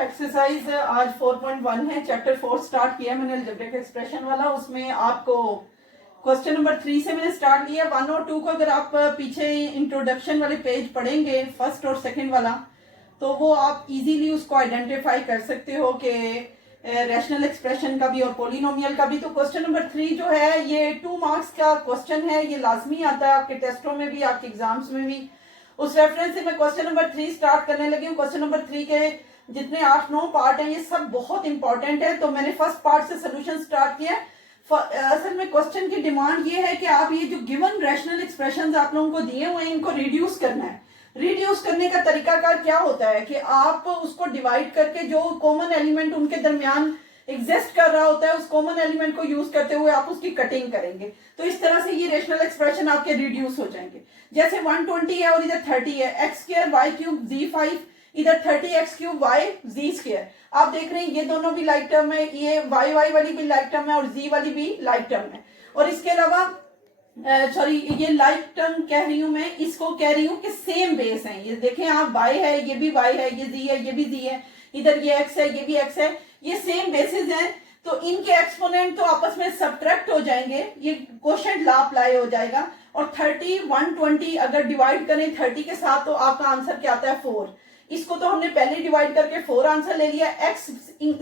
Exercise आज 4.1 है, chapter 4 start किया मैंने अलजेब्रिक एक्सप्रेशन वाला। उसमें आपको क्वेश्चन नंबर 3 से मैंने स्टार्ट किया। 1 और 2 को अगर आप पीछे इंट्रोडक्शन वाले पेज पढ़ेंगे, फर्स्ट और सेकंड वाला, तो वो आप इजीली उसको आइडेंटिफाई कर सकते हो कि रैशनल एक्सप्रेशन का भी और पोलिनोमियल का भी। तो क्वेश्चन नंबर 3 जो है ये 2 मार्क्स का क्वेश्चन है, ये लाजमी आता है आपके टेस्टों में भी, आपके एग्जाम्स में भी। उस रेफरेंस से मैं क्वेश्चन नंबर 3 स्टार्ट करने लगी हूँ। क्वेश्चन नंबर 3 के जितने 8-9 पार्ट हैं ये सब बहुत इंपॉर्टेंट है। तो मैंने फर्स्ट पार्ट से सोल्यूशन स्टार्ट किया। असल में क्वेश्चन की डिमांड ये है कि आप ये जो गिवन रैशनल एक्सप्रेशंस आप लोगों को दिए हुए हैं इनको रिड्यूस करना है। रिड्यूस करने का तरीकाकार क्या होता है कि आप उसको डिवाइड करके जो कॉमन एलिमेंट उनके दरमियान एग्जिस्ट कर रहा होता है उस कॉमन एलिमेंट को यूज करते हुए आप उसकी कटिंग करेंगे। तो इस तरह से ये रेशनल एक्सप्रेशन आपके रिड्यूस हो जाएंगे। जैसे 120 है और इधर 30 है, x square Y cube z5, इधर 30x cube Y z square. आप देख रहे हैं ये दोनों भी लाइक टर्म है, ये वाई वाली भी लाइक टर्म है और z वाली भी लाइक टर्म है। और इसके अलावा सॉरी ये लाइक टर्म कह रही हूं मैं, इसको कह रही हूं कि सेम बेस है। ये देखें आप, y है, ये भी y है, ये z है, ये भी z है, इधर ये x है, ये भी x है, ये सेम बेसिस हैं। तो इनके एक्सपोनेंट तो आपस में सब्ट्रैक्ट हो जाएंगे, ये कोशेंट ला अप्लाई हो जाएगा। और 30 120 अगर डिवाइड करें 30 के साथ तो आपका आंसर क्या आता है 4। इसको तो हमने पहले डिवाइड करके 4 आंसर ले लिया। x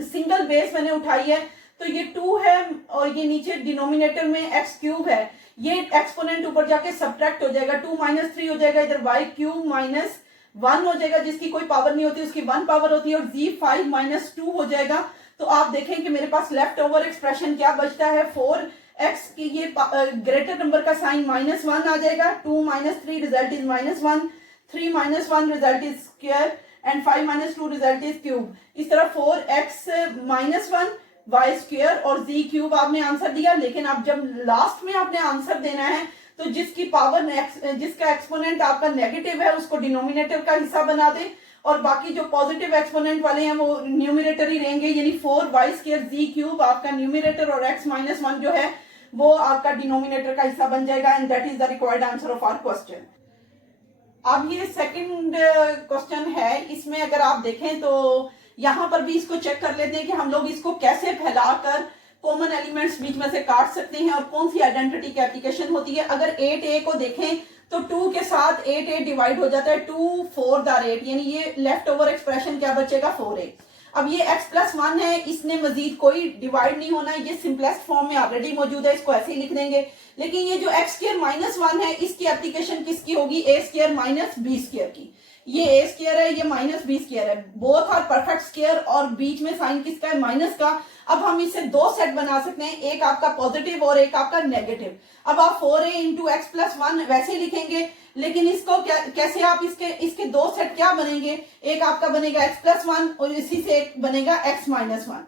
सिंगल बेस मैंने उठाई है तो ये 2 है और ये नीचे डिनोमिनेटर में x क्यूब है, ये एक्सपोनेंट ऊपर जाके सब्ट्रैक्ट हो जाएगा, 2 - 3 हो जाएगा, इधर y क्यूब माइनस 1 हो जाएगा, जिसकी कोई पावर नहीं होती उसकी 1 पावर होती है, और z5 - 2 हो जाएगा। तो आप देखें कि मेरे पास लेफ्ट ओवर एक्सप्रेशन क्या बचता है, 4x की ये ग्रेटर नंबर का साइन -1 आ जाएगा, 2 - 3 result is -1, 3 - 1 result is square and 5 - 2 result is cube. इस तरह 4x - 1 वाई स्क्वायर और z क्यूब आपने आंसर दिया। लेकिन आप जब लास्ट में आपने आंसर देना है तो जिसकी पावर जिसका एक्सपोनेंट आपका नेगेटिव है उसको डिनोमिनेटर का हिस्सा बना दे, और बाकी जो पॉजिटिव एक्सपोनेंट वाले हैं वो न्यूमिनेटर ही रहेंगे, यानी 4y स्क्वायर z क्यूब आपका न्यूमिनेटर और x - 1 जो है वो आपका डिनोमिनेटर का हिस्सा बन जाएगा। And that is the required answer of our question. अब ये सेकंड क्वेश्चन है, इसमें अगर आप देखें तो यहां पर भी इसको चेक कर लेते हैं कि हम लोग इसको कैसे फैलाकर कॉमन एलिमेंट्स बीच में से काट सकते हैं और कौन सी आइडेंटिटी की एप्लीकेशन होती है। अगर 8a को देखें तो 2 के साथ 8a डिवाइड हो जाता है, 2 4 8, यानी ये लेफ्ट ओवर एक्सप्रेशन क्या बचेगा 4a। अब ये x+1 है, इसने मजीद कोई डिवाइड नहीं होना है, ये सिंपलेस्ट फॉर्म में ऑलरेडी मौजूद है, इसको ऐसे ही लिख देंगे। लेकिन ये जो x स्क्वायर -1 है इसकी एप्लीकेशन किसकी होगी, a square minus b square की। ये a स्क्वायर है, ये माइनस b स्क्वायर है, बोथ आर परफेक्ट स्क्वायर और बीच में साइन किसका है, माइनस का। अब हम इससे 2 सेट बना सकते हैं, एक आपका पॉजिटिव और एक आपका नेगेटिव। अब आप 4a × x+1 वैसे लिखेंगे, लेकिन इसको कैसे आप इसके 2 सेट क्या बनेंगे, एक आपका बनेगा x+1 और इसी से एक बनेगा x - 1।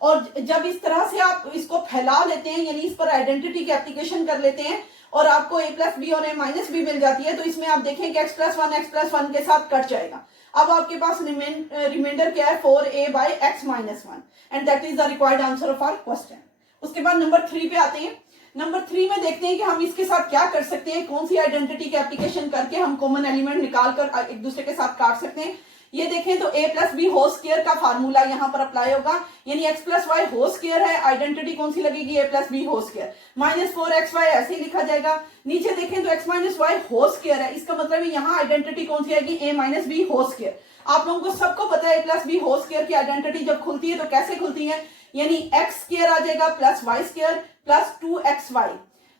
और जब इस तरह से आप इसको फैला लेते हैं, यानी इस पर आइडेंटिटी की एप्लीकेशन कर लेते हैं और आपको a + b और a - b मिल जाती है, तो इसमें आप देखें कि x+1 के साथ कट जाएगा। अब आपके पास रिमाइंडर क्या है, 4a/x - 1, and that is the required answer of our question. उसके बाद नंबर 3 पे आते हैं। नंबर 3 में देखते हैं कि हम इसके साथ क्या कर सकते हैं, कौन सी आइडेंटिटी की एप्लीकेशन करके हम कॉमन एलिमेंट निकालकर एक दूसरे के साथ काट सकते हैं। ये देखें तो a + b होल स्क्वायर का फार्मूला यहां पर अप्लाई होगा, यानी x + y होल स्क्वायर है, आइडेंटिटी कौन सी लगेगी, a + b whole square, -4xy ऐसे ही लिखा जाएगा। नीचे देखें तो x - y होल स्क्वायर है, इसका मतलब है यहाँ आइडेंटिटी कौन सी आएगी, a - b होल स्क्वायर। आप लोगों को सबको पता है a + b होल स्क्वायर की आइडेंटिटी जब खुलती है तो कैसे खुलती है, यानी x स्क्वायर आ जाएगा +y स्क्वायर +2xy।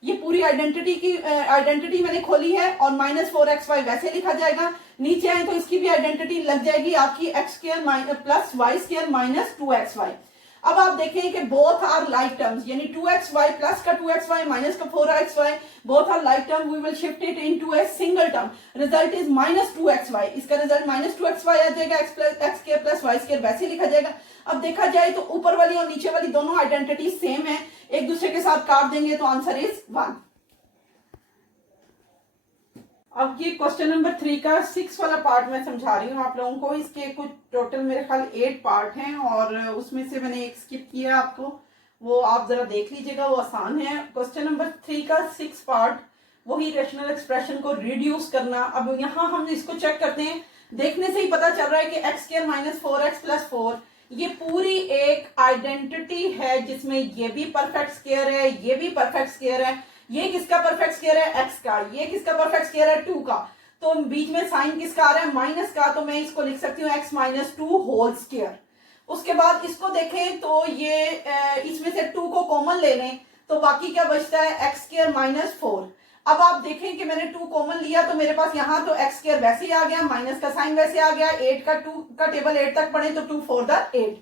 ये पूरी आइडेंटिटी मैंने खोली है, और -4xy वैसे लिखा जाएगा। नीचे आए तो इसकी भी आइडेंटिटी लग जाएगी आपकी x square +y square -2xy। अब आप देखें कि बोथ आर लाइक टर्म्स, यानी 2xy प्लस का 2xy माइनस का 4xy both are like term, we will shift it into a single term, result is -2xy। इसका रिजल्ट -2xy आ जाएगा, x square + y square वैसे लिखा जाएगा। अब देखा जाए तो ऊपर वाली और नीचे वाली दोनों आइडेंटिटी सेम है, एक दूसरे के साथ काट देंगे तो आंसर इज 1। अब ये क्वेश्चन नंबर 3 का 6 वाला पार्ट मैं समझा रही हूँ आप लोगों को। इसके कुछ टोटल मेरे ख्याल 8 पार्ट हैं और उसमें से मैंने एक स्किप किया आपको, वो आप जरा देख लीजिएगा, वो आसान है। क्वेश्चन नंबर 3 का 6 पार्ट वही रैशनल एक्सप्रेशन को रिड्यूस करना। अब यहाँ हम इसको चेक करते हैं, देखने से ही पता चल रहा है कि x square minus 4x plus 4 ये पूरी एक आइडेंटिटी है जिसमें ये भी परफेक्ट स्क्वायर है, ये भी परफेक्ट स्क्वायर है। ये किसका परफेक्ट स्क्वायर है? x का। ये किसका परफेक्ट स्क्वायर है? 2 का। तो बीच में साइन किसका आ रहा है? माइनस का, तो मैं इसको लिख सकती हूँ x माइनस 2 होल स्क्वायर। उसके बाद इसको देखें तो ये इसमें से 2 को कॉमन ले लें तो बाकी क्या बचता है? X square minus 4। अब आप देखें कि मैंने 2 कॉमन लिया तो मेरे पास यहाँ तो एक्स स्क्वायर वैसे ही आ गया, माइनस का साइन वैसे आ गया, 8 का 2 का टेबल 8 तक पढ़े तो 2 4 द 8।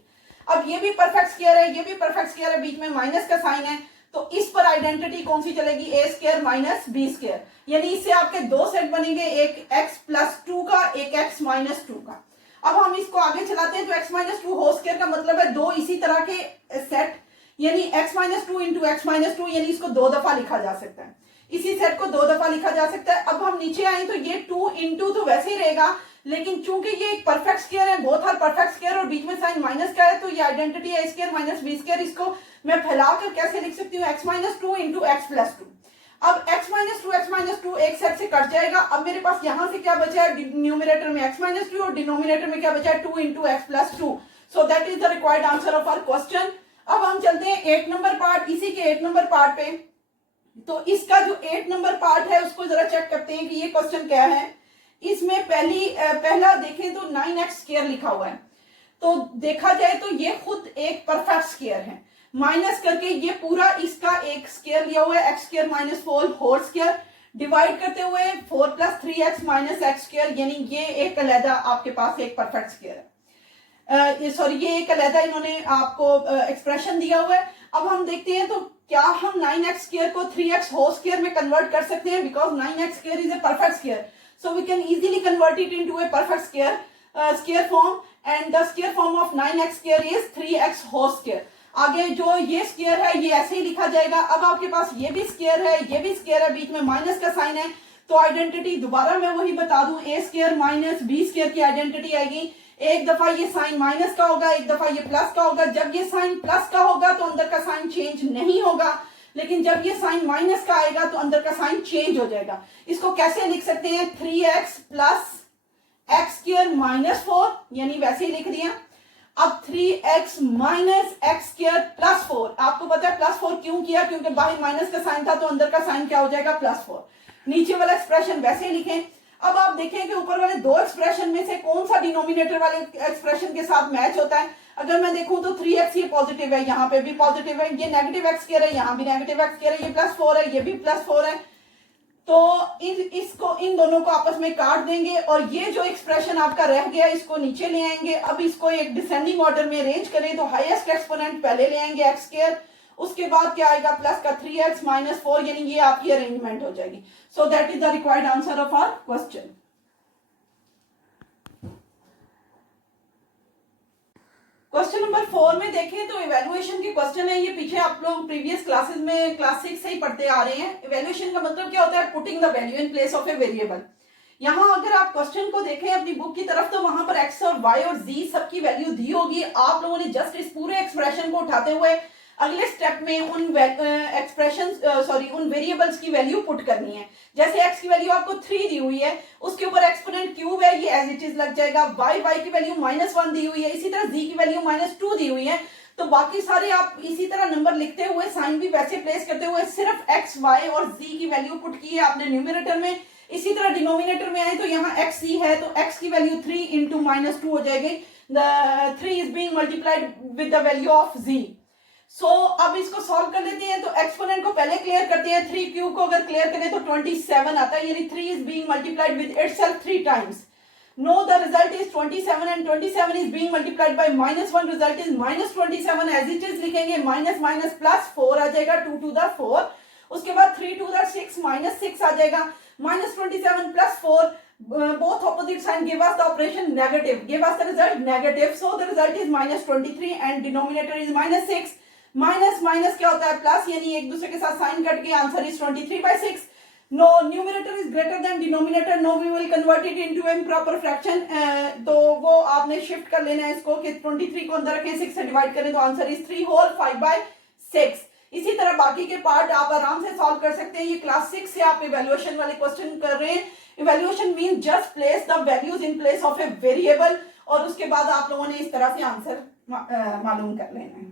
अब ये भी परफेक्ट स्क्वायर है, ये भी परफेक्ट स्क्वायर है, बीच में माइनस का साइन है, तो इस पर आइडेंटिटी कौन सी चलेगी? ए स्क्वायर माइनस बी स्क्वायर। यानी इससे आपके दो सेट बनेंगे, एक एक्स प्लस 2 का, एक एक्स माइनस 2 का। अब हम इसको आगे चलाते हैं तो x माइनस 2 होल स्क्वायर का मतलब है दो इसी तरह के सेट, यानी x minus 2 into x minus 2, यानी इसको दो दफा लिखा जा सकता है, इसी सेट को दो दफा लिखा जा सकता है। अब हम नीचे आए तो ये 2 इंटू तो वैसे ही रहेगा, लेकिन चूंकि ये एक परफेक्ट स्क्वायर है, बोथ आर परफेक्ट स्क्वायर और बीच में साइन माइनस का है, तो ये आइडेंटिटी है स्क्वायर माइनस बी स्क्वायर। इसको मैं फैलाकर कैसे लिख सकती हूँ? x minus 2 into x plus 2। अब x माइनस 2 एक सेट से कट जाएगा। अब मेरे पास यहां से क्या बचा है? न्यूमिनेटर में x माइनस 2 और डिनोमिनेटर में क्या बचा है? 2 into x plus 2। So that is the required answer of our question. अब हम चलते हैं 8 नंबर पार्ट, इसी के 8 नंबर पार्ट पे। तो इसका जो 8 नंबर पार्ट है उसको जरा चेक करते हैं कि ये क्वेश्चन क्या है। इसमें पहला देखें तो 9x स्क्वायर लिखा हुआ है, तो देखा जाए तो ये खुद एक परफेक्ट स्क्वायर है। माइनस करके ये पूरा इसका एक स्क्वायर लिया हुआ है, x square minus 4 whole square, divide करते हुए 4 plus 3x minus x square, यानी ये एक अलहदा आपके पास एक परफेक्ट स्क्वायर है। सॉरी, ये एक अलहदा इन्होंने आपको एक्सप्रेशन दिया हुआ है। अब हम देखते हैं तो क्या हम 9x स्क्वायर को 3x होल स्क्वायर में कन्वर्ट कर सकते हैं? Because 9x square is a perfect square, so we can easily convert it into a perfect square form, and the square form of 9x square is 3x whole square. आगे जो ये square है ये ऐसे ही लिखा जाएगा। अब आपके पास ये भी स्क्वायर है, ये भी स्क्वायर है, बीच में माइनस का साइन है, तो आइडेंटिटी दोबारा मैं वही बता दूं, ए स्क्वायर माइनस बी स्क्वायर की आइडेंटिटी आएगी। एक दफा ये साइन माइनस का होगा, एक दफा ये प्लस का होगा। जब ये साइन प्लस का होगा तो अंदर का साइन चेंज नहीं होगा, लेकिन जब ये साइन माइनस का आएगा तो अंदर का साइन चेंज हो जाएगा। इसको कैसे लिख सकते हैं? 3x plus x square minus 4, यानी वैसे ही लिख दिया। अब 3x minus x square plus 4, आपको पता है प्लस 4 क्यों किया? क्योंकि बाहर माइनस का साइन था तो अंदर का साइन क्या हो जाएगा? प्लस 4। नीचे वाला एक्सप्रेशन वैसे ही लिखें। अब आप देखें कि ऊपर वाले दो एक्सप्रेशन में से कौन सा डिनोमिनेटर वाले एक्सप्रेशन के साथ मैच होता है। अगर मैं देखूं तो 3x ये पॉजिटिव है, यहाँ पे भी पॉजिटिव है, ये नेगेटिव एक्स स्क्वायर है, यहाँ भी नेगेटिव एक्स स्क्वायर है, ये प्लस 4 है, ये भी प्लस 4 है, तो इन दोनों को आपस में काट देंगे और ये जो एक्सप्रेशन आपका रह गया इसको नीचे ले आएंगे। अब इसको एक डिसेंडिंग ऑर्डर में अरेंज करें तो हाईएस्ट एक्सपोनेंट पहले ले आएंगे एक्स स्क्वायर, उसके बाद क्या आएगा? प्लस का 3x माइनस 4, यानी ये आपकी अरेंजमेंट हो जाएगी। So that is the required answer of our question. Question number 4 में देखें तो इवैल्यूएशन के क्वेश्चन है। ये पीछे आप लोग प्रीवियस क्लासेस में क्लास 6 से ही पढ़ते आ रहे हैं। इवैल्यूएशन का मतलब क्या होता है? Putting the value in place of a variable. यहाँ अगर आप क्वेश्चन को देखें अपनी बुक की तरफ तो वहां पर x और y और z सबकी वैल्यू दी होगी। आप लोगों ने जस्ट इस पूरे एक्सप्रेशन को उठाते हुए अगले स्टेप में उन उन वेरिएबल्स की वैल्यू पुट करनी है। जैसे x की वैल्यू आपको 3 दी हुई है, उसके ऊपर एक्सपोनेंट क्यूब है, ये एज इट इज लग जाएगा। y की वैल्यू -1 दी हुई है, इसी तरह z की वैल्यू -2 दी हुई है, तो बाकी सारे आप इसी तरह नंबर लिखते हुए साइन भी वैसे प्लेस करते हुए सिर्फ x, y और z की वैल्यू पुट की है आपने न्यूमरेटर में। इसी तरह डिनोमिनेटर में आए तो यहाँ x c है तो x की वैल्यू 3 इंटू -2 हो जाएगी। 3 is being multiplied with the value of z। सो अब इसको सॉल्व कर लेते हैं तो एक्सपोनेंट को पहले क्लियर करते हैं। 3 क्यूब को अगर क्लियर करें तो 27 आता है, यानी 3 is being multiplied with itself 3 times. No the result is 27 and 27 is being multiplied by -1, result is -27। As it is लिखेंगे, माइनस माइनस प्लस 4 आ जाएगा, 2 टू द 4। उसके बाद 3 टू द 6 -6 आ जाएगा, -27 plus 4, both opposite sign give us the operation negative, give us the result negative, so the result is -23 and denominator is -6। Minus minus क्या होता है? Plus, यानी एक दूसरे के साथ साइन कट के answer is 23/6। No numerator is greater than denominator, no we will convert it into improper fraction, तो वो आपने शिफ्ट कर लेना है इसको कि 23 को अंदर रखें, 6 से डिवाइड करें तो आंसर इज 3 होल 5/6। इसी तरह बाकी के पार्ट आप आराम से सॉल्व कर सकते हैं। ये क्लास 6 से आप इवेल्युएशन वाले क्वेश्चन कर रहे हैं। Evaluation mean just place the values in place of a variable, और उसके बाद आप लोगों ने इस तरह से आंसर मालूम कर लेना है।